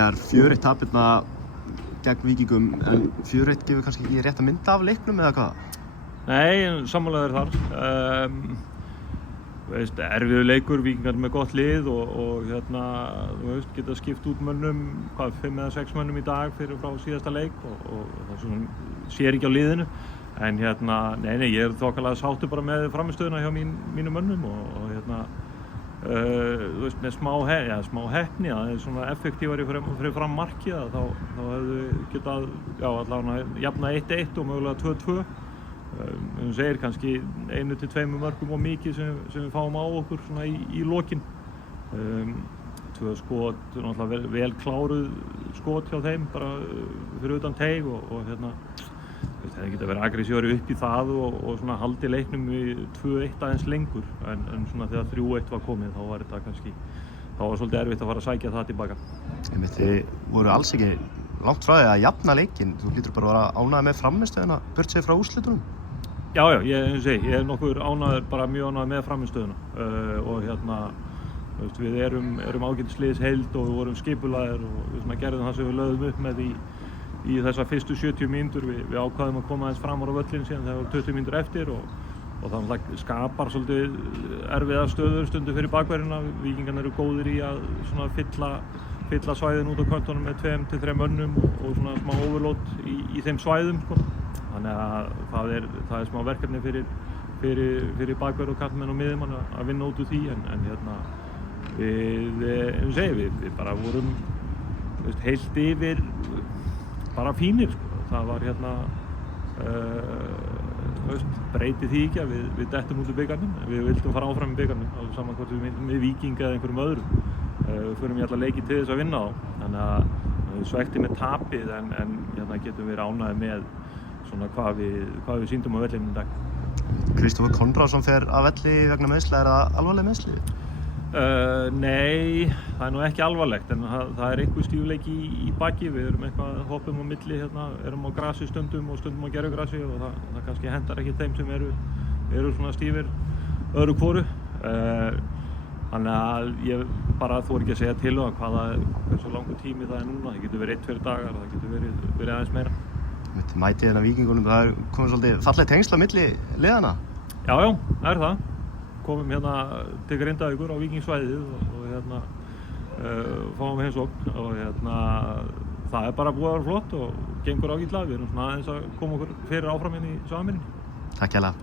Það 4-1 tapirna gegn Víkingum, en 4-1 gefur kannski ekki rétt að mynda af leiknum eða hvað? Nei, sammálaður þar. Erfiður leikur, Víkingar með gott lið og geta skipt út mönnum, 5 eða 6 mönnum í dag fyrir frá síðasta leik og það sér ekki á liðinu. En nei, ég er þokkalega sáttur bara með frammistöðuna hjá mínum mönnum og með smá heppni, það svona effektívari fyrir fram markið, þá hefðu getað, allavega jafna 1-1 og mögulega 2-2. Segir kannski 1-2 mörkum og mikið sem við fáum á okkur svona í lokin. 2 skot, náttúrulega vel kláruð skot hjá þeim, bara fyrir utan teig og það geta verið aggressívari upp í það og svona haldi leiknum í 2-1 aðeins lengur, en svona þegar 3-1 var komið þá var þetta kannski, þá var svolítið erfitt að fara að sækja það tilbaka. Þið voru alls ekki langt frá því að jafna leikinn, þú hlýtur bara að vera ánægður með frammistöðuna, burt séð frá úrslitunum? Já, ég er nokkur ánægður, bara mjög ánægður með frammistöðuna og við erum ágætisliðs heild og við vorum skipulagðir og við gerðum það sem við lögðum upp með í þessar fyrstu 70 mínútur. Við ákváðum að koma aðeins framar á völlinn síðan þegar það var 20 mínútur eftir og það skapar svolítið erfiðar stöður stundum fyrir bakverðina. Víkingarnir eru góðir í að svona fylla svæðin út á köntunum með 2-3 mönnum og svona smá overload í þeim svæðum, sko. Þannig að það er smá verkefni fyrir bakverð og kantmenn og miðjumann að vinna út úr því, en við bara vorum heilt yfir bara fínir, sko. Það var breyti því ekki að við dettum út úr bikarnum. Við vildum fara áfram í bikarnum, alveg saman hvort við myndum með Víking eða einhverjum öðrum. Við förum í alla leiki til þess að vinna á. Þannig að við svekti með tapið, en getum við ánægðir með svona hvað við sýndum á vellinum í dag. Kristófer Konráðsson fer af velli vegna meiðsla, er það alvarleg meiðsli? Nei, það er nú ekki alvarlegt, en það er einhver stífleiki í baki. Við erum eitthvað hoppum á milli, erum á grasi stundum og stundum á gervigrasi og það kannski hendar ekki þeim sem eru svona stífir öðru hvoru. Þannig að ég bara þori ekki að segja til hversu langur tími það er núna. Það getur verið 1-2 dagar, það getur verið aðeins meira. Mætið Víkingunum, það er komið svolítið falleg tengsl á milli liðanna? Já, það er það. Komum til Grindavíkur á Víkingsvæðið og fáum heimsókn og það er bara búið að vera flott og gengur ágætlega. Við erum svona aðeins að koma okkur fyrir áfram inn í samvinnu. Takk hérlega.